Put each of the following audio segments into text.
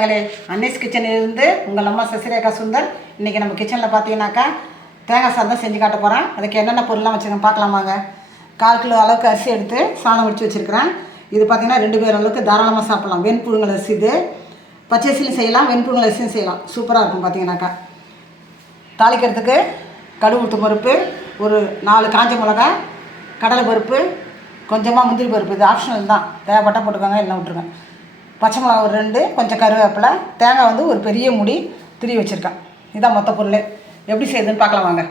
சொந்தங்களே, அன்னீஸ் கிச்சனிலிருந்து உங்கள் அம்மா சசிரேகா சுந்தர். இன்றைக்கி நம்ம கிச்சனில் பார்த்தீங்கன்னாக்கா தேங்காய் சாதம் செஞ்சு காட்ட போகிறேன். அதுக்கு என்னென்ன பொருள்லாம் வச்சுருக்கேன் பார்க்கலாமாங்க. 1/4 கிலோ அளவுக்கு அரிசி எடுத்து சாதம் வடித்து வச்சுருக்கிறேன். இது பார்த்திங்கன்னா 2 பேர் அளவுக்கு தாராளமாக சாப்பிட்லாம். வெண்புழுங்கல் அரிசி இது. பச்சரிசியும் செய்யலாம், வெண்புழுங்கல் அரிசியும் செய்யலாம். சூப்பராக இருக்கும் பார்த்தீங்கன்னாக்கா. தாளிக்கிறதுக்கு கடுகு உளுத்தம் பருப்பு, ஒரு 4 காஞ்ச மிளகா, கடலை பருப்பு, கொஞ்சமாக முந்திரி பருப்பு. இது ஆப்ஷனல் தான், தேவைப்பட்டால் போட்டுக்கோங்க, இல்லை விட்டுருங்க. பச்சை மிளகா ஒரு 2, கொஞ்சம் கருவேப்பிலை, தேங்காய் வந்து ஒரு பெரிய முடி துருவி வச்சுருக்கேன். இதான் மொத்த பொருள். எப்படி செய்யுதுன்னு பார்க்கலாம் வாங்க.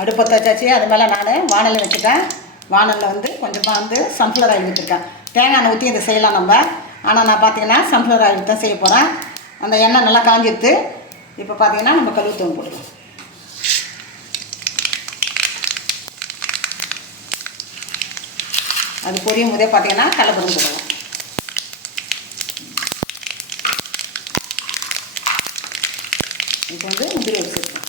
அடுப்பத்தை வச்சாச்சு. அது மேலே நான் வானல் வச்சுட்டேன். வானலில் வந்து கொஞ்சமாக வந்து சன்ஃப்ளவர் ஆயில் வச்சுருக்கேன். தேங்காய் எண்ணெய் ஊற்றி இதை செய்யலாம் நம்ம. ஆனால் நான் பார்த்தீங்கன்னா சன்ஃப்ளவர் ஆயில் தான் செய்ய போகிறேன். அந்த எண்ணெய் நல்லா காஞ்சிடுத்து. இப்போ பார்த்தீங்கன்னா நம்ம கழுவுத்தூள் போடுவோம். அது பொரியும் போதே பார்த்தீங்கன்னா கடலைப்பருப்பு போடுவோம். இப்போ வந்து முந்திரி வச்சுருக்கோம்.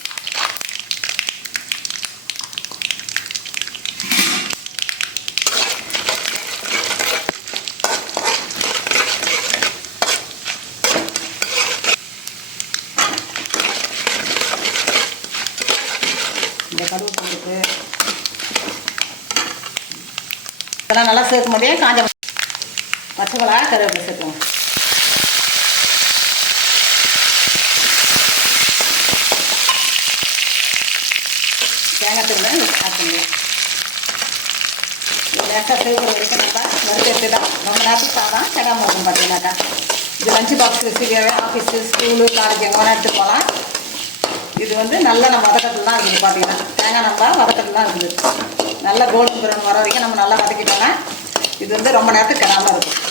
இந்த கடுகு போட்டு இதெல்லாம் நல்லா சேர்க்கும் போதே காஞ்ச பச்சை மிளகா கருவேப்பிலை சேர்த்துவோம். தேங்காய் தூள் ஆட் பண்ணுவோம். இது லேசாக சேர்க்குற வரைக்கும் நம்ம வறுத்து தான் ரொம்ப நேரத்துக்கு சாதம் செடாமல் இருக்கும் பார்த்தீங்கன்னாக்கா. இது லஞ்சு பாக்ஸ் ரெசிபியாகவே ஆஃபீஸு, ஸ்கூலு, காலேஜ் எங்கே வேணால் எடுத்துகிட்டு போகலாம். இது வந்து நல்லா நம்ம வதக்கத்தில் தான் இருக்குது பார்த்தீங்கன்னா. தேங்காய் நம்ம வதக்கத்தில் தான் இருக்குது. நல்லா கோல்டன் ப்ரௌன் வர வரைக்கும் நம்ம நல்லா வதக்கிட்டோம்னா இது வந்து ரொம்ப நேரத்துக்கு கெடாமல் இருக்கும்.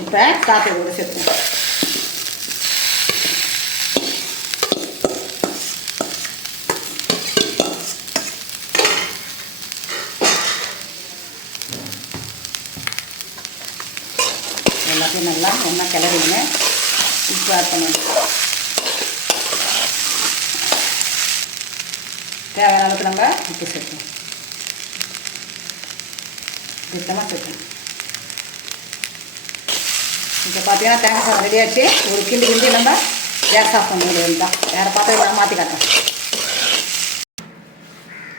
இப்போ சாப்பிட்டு கூட சேர்த்துக்கோங்க. எல்லாத்தையும் நல்லா ஒன்றா கிளறிங்க. உப்பு ஆட் பண்ணணும். தேவையான அளவுக்கு நம்ம உப்பு சேர்க்கணும். சுத்தமாக சேர்க்கணும். இப்போ பார்த்தீங்கன்னா தேங்காய் சாதம் ரெடி ஆச்சு. ஒரு கிண்டி நம்ம கேஸ் ஆஃப் பண்ண வேண்டியது தான். வேறு பாத்திரம் நான் மாற்றி காட்டுறேன்.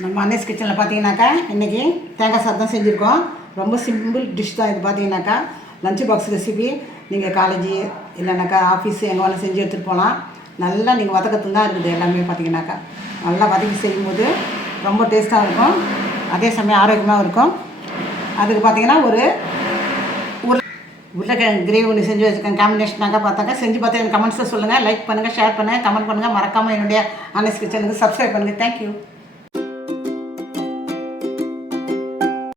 நம்ம அன்னீஸ் கிச்சனில் பார்த்தீங்கன்னாக்கா இன்றைக்கி தேங்காய் சாதம் செஞ்சுருக்கோம். ரொம்ப சிம்பிள் டிஷ் தான் இது. பார்த்தீங்கன்னாக்கா லஞ்சு பாக்ஸ் ரெசிபி. நீங்கள் காலேஜு இல்லைனாக்கா ஆஃபீஸு எங்கே வேணாலும் செஞ்சு எடுத்துகிட்டு போகலாம். நல்லா நீங்கள் வதக்கத்தில் தான் இருக்குது எல்லாமே. பார்த்தீங்கன்னாக்கா நல்லா வதக்கி செய்யும்போது ரொம்ப டேஸ்ட்டாக இருக்கும். அதே சமயம் ஆரோக்கியமாகவும் இருக்கும். அதுக்கு பார்த்தீங்கன்னா ஒரு உருளைக்கிழங்கு கிரேவி ஒன்று செஞ்சு வச்சுருக்கேன். காம்பினேஷனாக பார்த்தாக்கா செஞ்சு பார்த்து எனக்கு கமெண்ட்ஸில் சொல்லுங்கள். லைக் பண்ணுங்கள், ஷேர் பண்ணுங்கள், கமெண்ட் பண்ணுங்கள். மறக்காமல் என்னுடைய அன்னீஸ் கிச்சனுக்கு சப்ஸ்கிரைப் பண்ணுங்கள். தேங்க்யூ.